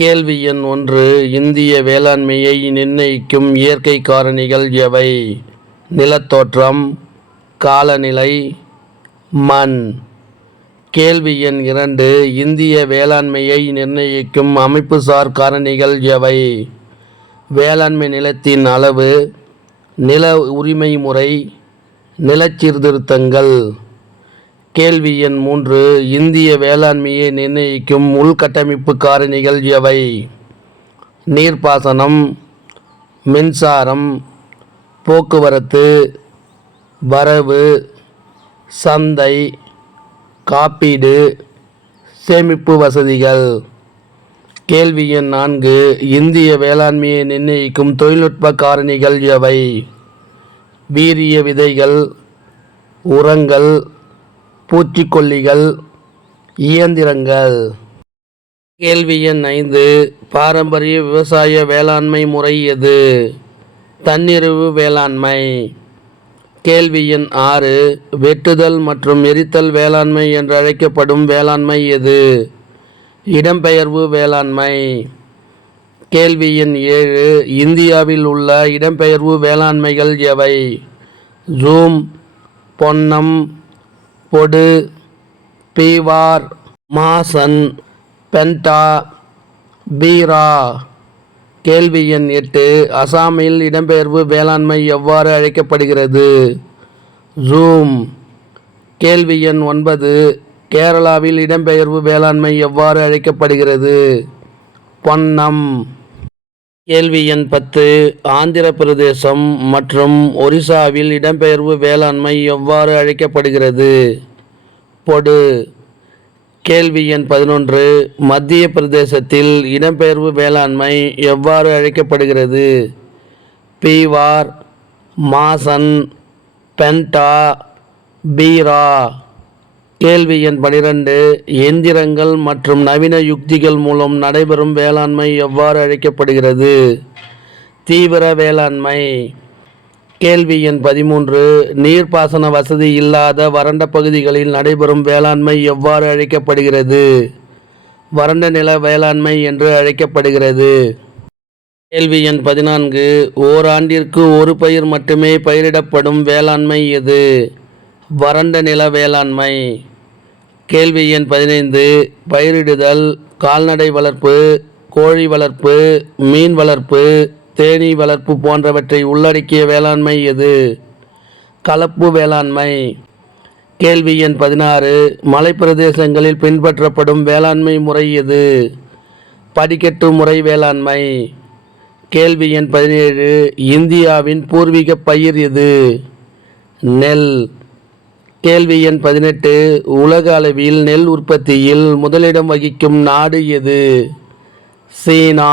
கேள்வி எண் ஒன்று இந்திய வேளாண்மையை நிர்ணயிக்கும் இயற்கை காரணிகள் எவை? நிலத்தோற்றம் காலநிலை மண். கேள்வி எண் இரண்டு இந்திய வேளாண்மையை நிர்ணயிக்கும் அமைப்புசார் காரணிகள் எவை? வேளாண்மை நிலத்தின் அளவு நில உரிமை முறை நிலச்சீர்திருத்தங்கள். கேள்வி எண் மூன்று இந்திய வேளாண்மையை நிர்ணயிக்கும் உள்கட்டமைப்பு காரணிகள் எவை நீர்ப்பாசனம் மின்சாரம் போக்குவரத்து வரவு சந்தை காப்பீடு சேமிப்பு வசதிகள். கேள்வி எண் நான்கு இந்திய வேளாண்மையை நிர்ணயிக்கும் தொழில்நுட்ப காரணிகள் எவை வீரிய விதைகள் உரங்கள் பூச்சிக்கொல்லிகள் இயந்திரங்கள். கேள்வி எண் ஐந்து. பாரம்பரிய விவசாய வேளாண்மை முறை எது? தன்னிறைவு வேளாண்மை. கேள்வி எண் ஆறு. வெட்டுதல் மற்றும் எரித்தல் வேளாண்மை என்று அழைக்கப்படும் வேளாண்மை எது? இடம்பெயர்வு வேளாண்மை. கேள்வி எண் ஏழு. இந்தியாவில் உள்ள இடம்பெயர்வு வேளாண்மைகள் எவை? ஜூம் பொன்னம் பொடு பீவார் மாசன் பென்டா பீரா. கேள்வி எண் எட்டு. அசாமில் இடம்பெயர்வு வேளாண்மை எவ்வாறு அழைக்கப்படுகிறது? ஜூம். கேள்வி எண் ஒன்பது. கேரளாவில் இடம்பெயர்வு வேளாண்மை எவ்வாறு அழைக்கப்படுகிறது? பொன்னம். கேள்வி எண் பத்து. ஆந்திர பிரதேசம் மற்றும் ஒரிசாவில் இடம்பெயர்வு வேளாண்மை எவ்வாறு அழைக்கப்படுகிறது? பொடு. கேள்வி எண் பதினொன்று. மத்திய பிரதேசத்தில் இடம்பெயர்வு வேளாண்மை எவ்வாறு அழைக்கப்படுகிறது? பீவார் மாசன். பென்டா பீரா. கேள்வி எண் பனிரெண்டு எந்திரங்கள் மற்றும் நவீன யுக்திகள் மூலம் நடைபெறும் வேளாண்மை எவ்வாறு அழைக்கப்படுகிறது? தீவிர வேளாண்மை. கேள்வி எண் பதிமூன்று நீர்ப்பாசன வசதி இல்லாத வறண்ட பகுதிகளில் நடைபெறும் வேளாண்மை எவ்வாறு அழைக்கப்படுகிறது? வறண்ட நில வேளாண்மை என்று அழைக்கப்படுகிறது. கேள்வி எண் பதினான்கு ஓராண்டிற்கு ஒரு பயிர் மட்டுமே பயிரிடப்படும் வேளாண்மை எது? வறண்ட நில வேளாண்மை. கேள்வி எண் பதினைந்து. பயிரிடுதல் கால்நடை வளர்ப்பு கோழி வளர்ப்பு மீன் வளர்ப்பு தேனீ வளர்ப்பு போன்றவற்றை உள்ளடக்கிய வேளாண்மை எது? கலப்பு வேளாண்மை. கேள்வி எண் பதினாறு. மலைப்பிரதேசங்களில் பின்பற்றப்படும் வேளாண்மை முறை எது? படிக்கட்டு முறை வேளாண்மை. கேள்வி எண் பதினேழு. இந்தியாவின் பூர்வீக பயிர் எது? நெல். கேள்வி எண் பதினெட்டு உலக அளவில் நெல் உற்பத்தியில் முதலிடம் வகிக்கும் நாடு எது? சீனா.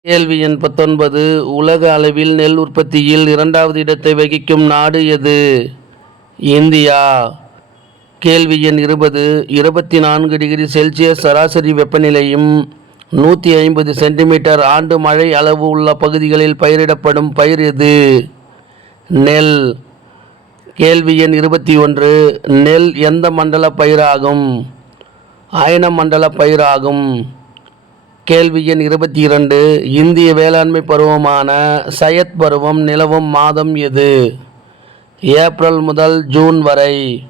கேள்வி எண் பத்தொன்பது உலக அளவில் நெல் உற்பத்தியில் இரண்டாவது இடத்தை வகிக்கும் நாடு எது? இந்தியா. கேள்வி எண் இருபது இருபத்தி நான்கு டிகிரி செல்சியஸ் சராசரி வெப்பநிலையும் நூற்றி ஐம்பது சென்டிமீட்டர் ஆண்டு மழை அளவு உள்ள பகுதிகளில் பயிரிடப்படும் பயிர் எது? நெல். கேள்வி எண் இருபத்தி ஒன்று. நெல் எந்த மண்டல பயிராகும்? அயன மண்டல பயிராகும். கேள்வி எண் இருபத்தி இரண்டு. இந்திய வேளாண்மை பருவமான சயத் பருவம் நிலவும் மாதம் எது? ஏப்ரல் முதல் ஜூன் வரை.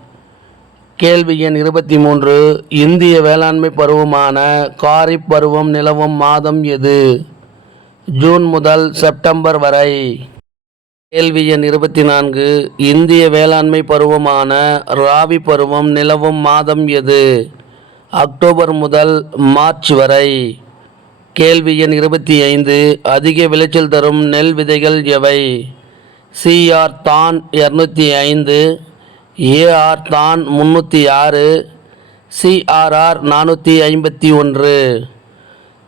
கேள்வி எண் இருபத்தி மூன்று. இந்திய வேளாண்மை பருவமான காரிப் பருவம் நிலவும் மாதம் எது? ஜூன் முதல் செப்டம்பர் வரை. கேள்வி எண் இருபத்தி நான்கு இந்திய வேளாண்மை பருவமான ராவி பருவம் நிலவும் மாதம் எது? அக்டோபர் முதல் மார்ச் வரை. கேள்வி எண் இருபத்தி ஐந்து அதிக விளைச்சல் தரும் நெல் விதைகள் எவை? சிஆர் தான் இரநூத்தி ஐந்து. ஏஆர் தான் முந்நூற்றி ஆறு. சிஆர்ஆர் நானூற்றி ஐம்பத்தி ஒன்று.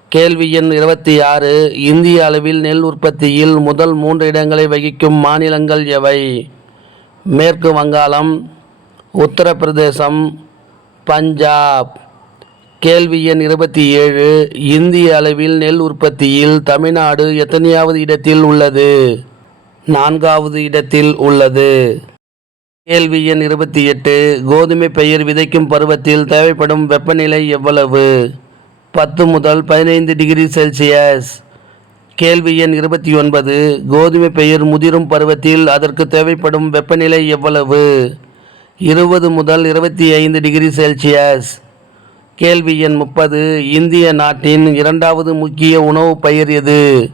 கேள்வி எண் இருபத்தி ஆறு இந்திய அளவில் நெல் உற்பத்தியில் முதல் மூன்று இடங்களை வகிக்கும் மாநிலங்கள் எவை? மேற்கு வங்காளம் உத்தரப்பிரதேசம் பஞ்சாப். கேள்வி எண் இருபத்தி ஏழு இந்திய அளவில் நெல் உற்பத்தியில் தமிழ்நாடு எத்தனையாவது இடத்தில் உள்ளது? நான்காவது இடத்தில் உள்ளது. கேள்வி எண் இருபத்தி எட்டு கோதுமை பயிர் விதைக்கும் பருவத்தில் தேவைப்படும் வெப்பநிலை எவ்வளவு? பத்து முதல் பதினைந்து டிகிரி செல்சியஸ். கேள்வி எண் இருபத்தி ஒன்பது. கோதுமை பயிர் முதிரும் பருவத்தில் அதற்கு தேவைப்படும் வெப்பநிலை எவ்வளவு? இருபது முதல் இருபத்தி ஐந்து டிகிரி செல்சியஸ். கேள்வி எண் முப்பது. இந்திய நாட்டின் இரண்டாவது முக்கிய உணவு பயிர் எது?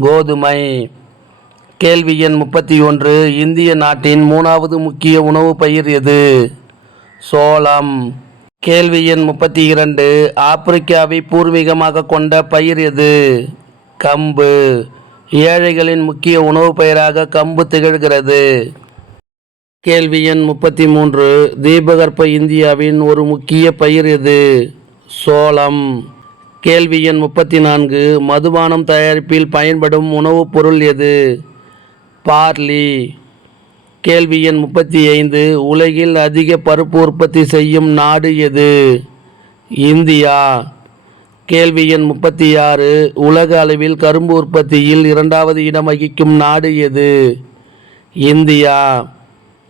கோதுமை. கேள்வி எண் முப்பத்தி ஒன்று. இந்திய நாட்டின் மூணாவது முக்கிய உணவு பயிர் எது? சோளம். கேள்வி எண் முப்பத்தி இரண்டு ஆப்பிரிக்காவை பூர்வீகமாக கொண்ட பயிர் எது? கம்பு. ஏழைகளின் முக்கிய உணவு பயிராக கம்பு திகழ்கிறது. கேள்வி எண் முப்பத்தி மூன்று தீபகற்ப இந்தியாவின் ஒரு முக்கிய பயிர் எது? சோளம். கேள்வி எண் முப்பத்தி நான்கு மதுபானம் தயாரிப்பில் பயன்படும் உணவுப் பொருள் எது? பார்லி. கேள்வி எண் முப்பத்தி ஐந்து உலகில் அதிக பருப்பு உற்பத்தி செய்யும் நாடு எது? இந்தியா. கேள்வி எண் முப்பத்தி ஆறு உலக அளவில் கரும்பு உற்பத்தியில் இரண்டாவது இடம் வகிக்கும் நாடு எது? இந்தியா.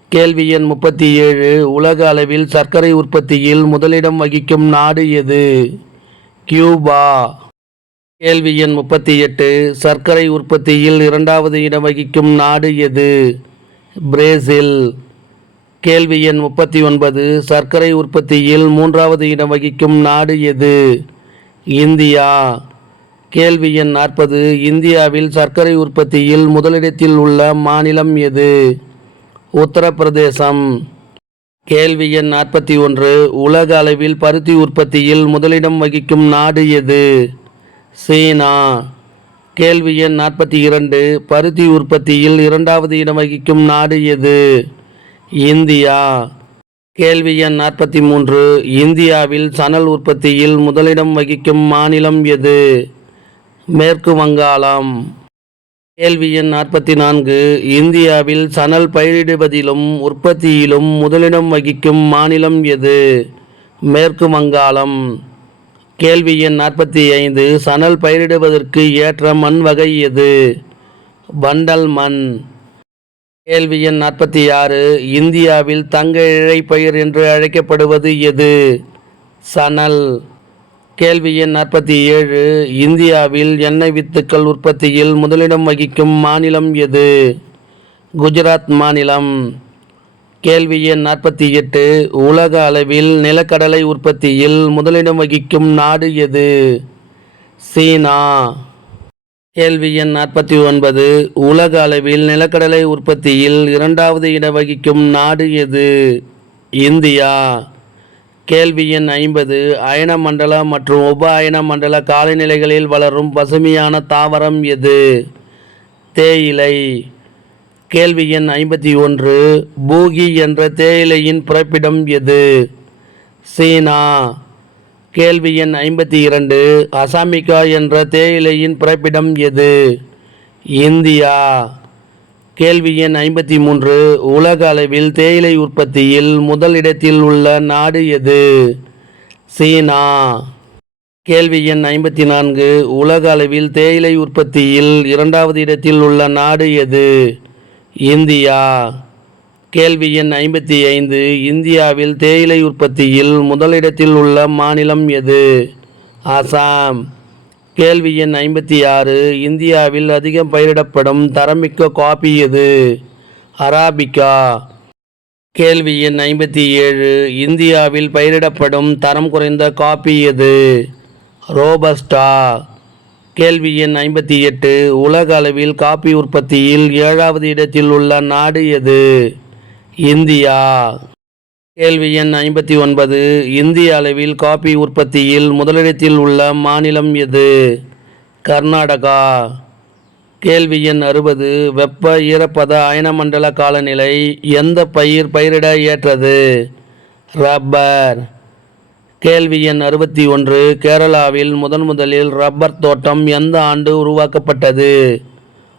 கேள்வி எண் முப்பத்தி ஏழு உலக அளவில் சர்க்கரை உற்பத்தியில் முதலிடம் வகிக்கும் நாடு எது? கியூபா. கேள்வி எண் முப்பத்தி எட்டு சர்க்கரை உற்பத்தியில் இரண்டாவது இடம் வகிக்கும் நாடு எது? பிரேசில். கேள்வி எண் முப்பத்தி ஒன்பது. சர்க்கரை உற்பத்தியில் மூன்றாவது இடம் வகிக்கும் நாடு எது? இந்தியா. கேள்வி எண் நாற்பது. இந்தியாவில் சர்க்கரை உற்பத்தியில் முதலிடத்தில் உள்ள மாநிலம் எது? உத்தரப்பிரதேசம். கேள்வி எண் நாற்பத்தி ஒன்று. உலக அளவில் பருத்தி உற்பத்தியில் முதலிடம் வகிக்கும் நாடு எது? சீனா. கேள்வி எண் நாற்பத்தி இரண்டு. பருத்தி உற்பத்தியில் இரண்டாவது இடம் வகிக்கும் நாடு எது? இந்தியா. கேள்வி எண் நாற்பத்தி மூன்று. இந்தியாவில் சணல் உற்பத்தியில் முதலிடம் வகிக்கும் மாநிலம் எது? மேற்கு வங்காளம். கேள்வி எண் நாற்பத்தி நான்கு. இந்தியாவில் சணல் பயிரிடுவதிலும் உற்பத்தியிலும் முதலிடம் வகிக்கும் மாநிலம் எது? மேற்கு வங்காளம். கேள்வி எண் நாற்பத்தி ஐந்து சணல் பயிரிடுவதற்கு ஏற்ற மண் வகை எது? வண்டல் மண். கேள்வி எண் நாற்பத்தி ஆறு இந்தியாவில் தங்க இழைப்பயிர் என்று அழைக்கப்படுவது எது? சணல். கேள்வி எண் நாற்பத்தி ஏழு இந்தியாவில் எண்ணெய் வித்துக்கள் உற்பத்தியில் முதலிடம் வகிக்கும் மாநிலம் எது? குஜராத் மாநிலம். கேள்வி எண் நாற்பத்தி எட்டு. உலக அளவில் நிலக்கடலை உற்பத்தியில் முதலிடம் வகிக்கும் நாடு எது? சீனா. கேள்வி எண் நாற்பத்தி ஒன்பது. உலக அளவில் நிலக்கடலை உற்பத்தியில் இரண்டாவது இடம் வகிக்கும் நாடு எது? இந்தியா. கேள்வி எண் ஐம்பது. அயன மண்டல மற்றும் உப அயன மண்டல காலநிலைகளில் வளரும் பசுமையான தாவரம் எது? தேயிலை. கேள்வி எண் ஐம்பத்தி ஒன்று பூகி என்ற தேயிலையின் பிறப்பிடம் எது? சீனா. கேள்வி எண் ஐம்பத்தி இரண்டு அசாமிகா என்ற தேயிலையின் பிறப்பிடம் எது? இந்தியா. கேள்வி எண் ஐம்பத்தி மூன்று உலக அளவில் தேயிலை உற்பத்தியில் முதல் இடத்தில் உள்ள நாடு எது? சீனா. கேள்வி எண் ஐம்பத்தி நான்கு உலக அளவில் தேயிலை உற்பத்தியில் இரண்டாவது இடத்தில் உள்ள நாடு எது? இந்தியா. கேள்வி எண் ஐம்பத்தி ஐந்து. இந்தியாவில் தேயிலை உற்பத்தியில் முதலிடத்தில் உள்ள மாநிலம் எது? அசாம் கேள்வி எண் ஐம்பத்தி ஆறு. இந்தியாவில் அதிகம் பயிரிடப்படும் தரமிக்க காபி எது? அராபிகா. கேள்வி எண் ஐம்பத்தி ஏழு. இந்தியாவில் பயிரிடப்படும் தரம் குறைந்த காபி எது? ரோபஸ்டா. கேள்வி எண் ஐம்பத்தி எட்டு. உலக அளவில் காபி உற்பத்தியில் ஏழாவது இடத்தில் உள்ள நாடு எது? இந்தியா. கேள்வி எண் ஐம்பத்தி ஒன்பது. இந்திய அளவில் காபி உற்பத்தியில் முதலிடத்தில் உள்ள மாநிலம் எது? கர்நாடகா. கேள்வி எண் அறுபது. வெப்ப ஈரப்பத அயனமண்டல காலநிலை எந்த பயிர் பயிரிட ஏற்றது? ரப்பர். கேள்வி எண் அறுபத்தி ஒன்று. கேரளாவில் முதன் முதலில் ரப்பர் தோட்டம் எந்த ஆண்டு உருவாக்கப்பட்டது?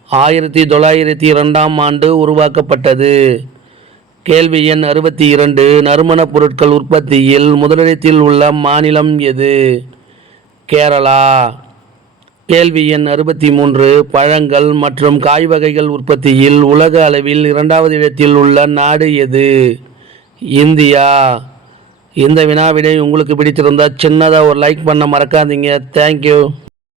ஆயிரத்தி தொள்ளாயிரத்தி இரண்டாம் ஆண்டு உருவாக்கப்பட்டது. கேள்வி எண் அறுபத்தி இரண்டு. நறுமணப் பொருட்கள் உற்பத்தியில் முதலிடத்தில் உள்ள மாநிலம் எது? கேரளா. கேள்வி எண் அறுபத்தி மூன்று. பழங்கள் மற்றும் காய் வகைகள் உற்பத்தியில் உலக அளவில் இரண்டாவது இடத்தில் உள்ள நாடு எது? இந்தியா. இந்த வினாவிடை உங்களுக்கு பிடிச்சிருந்தா சின்னதாக ஒரு லைக் பண்ண மறக்காதீங்க. தேங்க்யூ